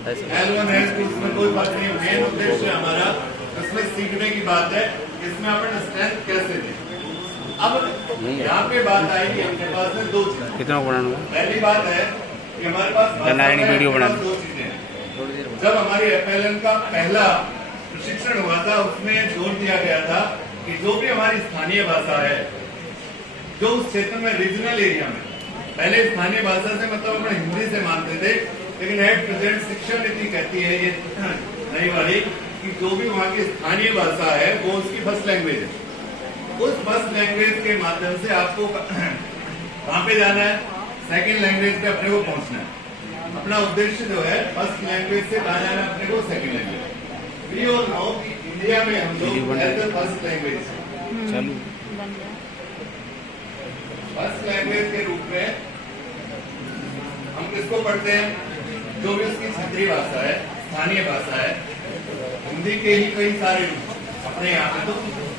L1 है तो इसमें कोई बात नहीं। मेन उद्देश्य हमारा इसमें सीखने की बात है, इसमें अपन स्ट्रेंथ कैसे दें। अब यहाँ पे बात आएगी अपने पास में दो चीजें। कितना बनाना? पहली बात है कि हमारे पास वीडियो बना दो चीजें हैं। जब हमारी FLN का पहला प्रशिक्षण हुआ था उसमें जोर दिया गया था कि जो भी हमारी स्थानीय भाषा है, जो उस क्षेत्र में रीजनल एरिया में, पहले स्थानीय भाषा से मतलब अपन हिंदी से मानते थे, लेकिन एट प्रेजेंट शिक्षा नीति कहती है ये नई वाली कि जो भी वहाँ की स्थानीय भाषा है वो उसकी फर्स्ट लैंग्वेज है। उस फर्स्ट लैंग्वेज के माध्यम से आपको कहाँ पे जाना है, सेकंड लैंग्वेज पे अपने को पहुंचना है। अपना उद्देश्य जो है फर्स्ट लैंग्वेज से कहाँ जाना है अपने को, second language. We all know कि इंडिया में हम लोग फर्स्ट लैंग्वेज फर्स्ट लैंग्वेज के रूप में हम किसको पढ़ते हैं, जो भी उसकी क्षेत्रीय भाषा है, स्थानीय भाषा है। हिंदी के ही कई सारे अपने यहाँ पे तो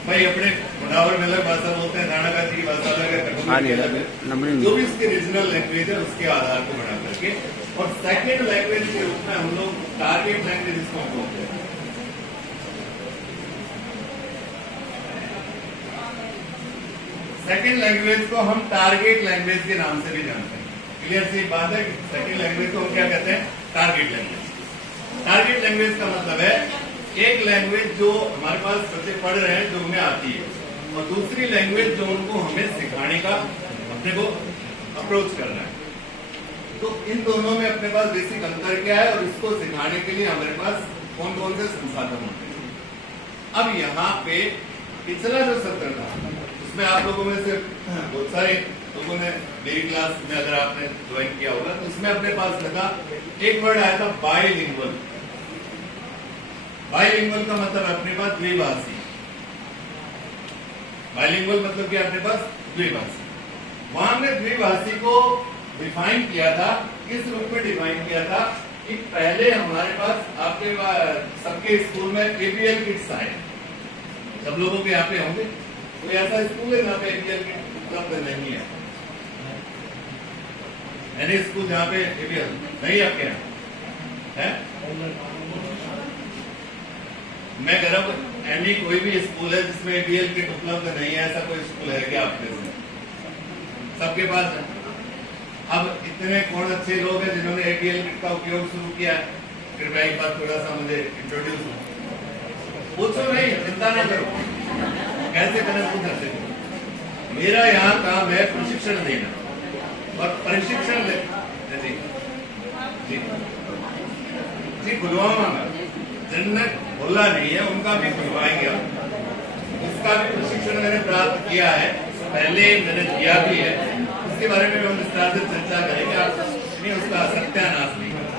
भाई अपने मुनावर में अलग भाषा बोलते हैं, नानागाची की भाषा अलग है, कटोरी की अलग है। जो भी उसकी रीजनल लैंग्वेज है उसके आधार को बना करके, और सेकेंड लैंग्वेज के रूप में हम लोग टारगेट लैंग्वेज इसको बोलते हैं। सेकेंड लैंग्वेज को हम टारगेट लैंग्वेज के नाम से भी जानते हैं। क्लियर सी बात है कि सेकेंड लैंग्वेज को हम क्या कहते हैं, टारगेट लैंग्वेज। टारगेट लैंग्वेज का मतलब है एक लैंग्वेज जो हमारे पास बच्चे पढ़ रहे हैं जो उन्हें आती है, और दूसरी लैंग्वेज जो उनको हमें सिखाने का अपने को अप्रोच करना है। तो इन दोनों में अपने पास बेसिक अंतर क्या है और इसको सिखाने के लिए हमारे पास कौन कौन से संसाधन होते हैं। अब यहाँ पे पिछला जो सत्र था उसमें आप लोगों में से बहुत सारे लोगों ने मेरी क्लास में अगर आपने ज्वाइन किया होगा तो उसमें अपने पास लगा एक वर्ड आया था बाइलिंगुअल। बाइलिंगुअल का मतलब अपने पास द्विभाषी। बाइलिंगुअल मतलब क्या, अपने पास द्विभाषी। वहां हमने द्विभाषी को डिफाइन किया था, किस रूप में डिफाइन किया था कि पहले हमारे पास आपके सबके स्कूल में ABL किट्स आए। सब लोगों के यहाँ पे होंगे, कोई ऐसा स्कूल है जहाँ पे ABL किट उपलब्ध नहीं है? यानी स्कूल जहाँ पे ABL नहीं आपके यहाँ है? मैं कह रहा हूँ एनी कोई भी स्कूल है जिसमें ABL किट उपलब्ध नहीं है, ऐसा कोई स्कूल है क्या आपके में? सबके पास है। अब इतने कौन अच्छे लोग हैं जिन्होंने ABL किट का उपयोग शुरू किया है? कृपया एक बार थोड़ा सा मुझे इंट्रोड्यूस पूछो, नहीं चिंता ना करो, कैसे करें पूछ सकते। मेरा यहाँ काम है प्रशिक्षण देना और प्रशिक्षण जी खुलवाऊंगा मैं, जिनने बोला नहीं है उनका भी खुलवाएंगे हम। उसका भी प्रशिक्षण मैंने प्राप्त किया है, पहले मैंने दिया भी है, उसके बारे में हम विस्तार से चर्चा करेंगे। आप नहीं उसका सत्यानाश नहीं करना।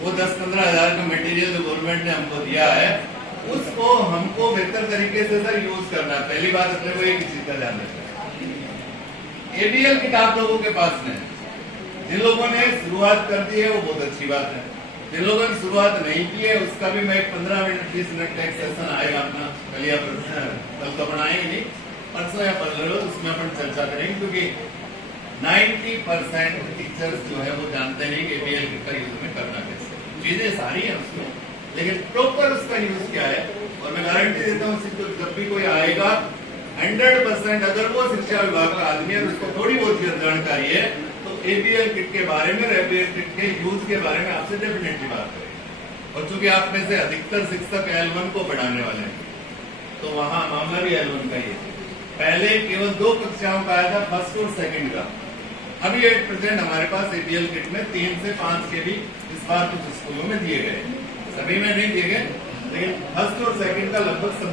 वो 10-15 हजार का मटेरियल जो गवर्नमेंट ने हमको दिया है उसको हमको बेहतर तरीके से सर यूज करना है। पहली बात अपने को एक चीज का ध्यान रखना, ABL किट आप लोगों के पास में, जिन लोगों ने शुरुआत कर दी है वो बहुत अच्छी बात है। जिन लोगों ने शुरुआत नहीं की है उसका भी मैं 15 मिनट 20 मिनट का एक सेशन आएगा अपना, कल तो बनाएंगे नहीं, परसों या 15 रोज उसमें अपन चर्चा करेंगे, क्योंकि 90% टीचर्स जो है वो जानते नहीं कि ABL किट का यूज में करना कैसे। चीजें सारी है उसमें, लेकिन प्रॉपर उसका यूज क्या है। और मैं गारंटी देता हूँ जब भी कोई आएगा 100% अगर वो शिक्षा विभाग का आदमी है उसको थोड़ी बहुत जानकारी है तो ABL किट के बारे में, ABL किट के यूज के बारे में आपसे डेफिनेटली बात करेंगे। और चूंकि आप में से अधिकतर शिक्षक L1 को पढ़ाने वाले हैं तो वहां मामला भी L1 का ही है। पहले केवल 2 कक्षाओं का आया था, फर्स्ट और सेकंड का। अभी 8% हमारे पास ABL किट में 3 से 5 के भी इस बार कुछ स्कूलों में दिए गए, सभी में नहीं दिए गए, लेकिन फर्स्ट और सेकंड का लगभग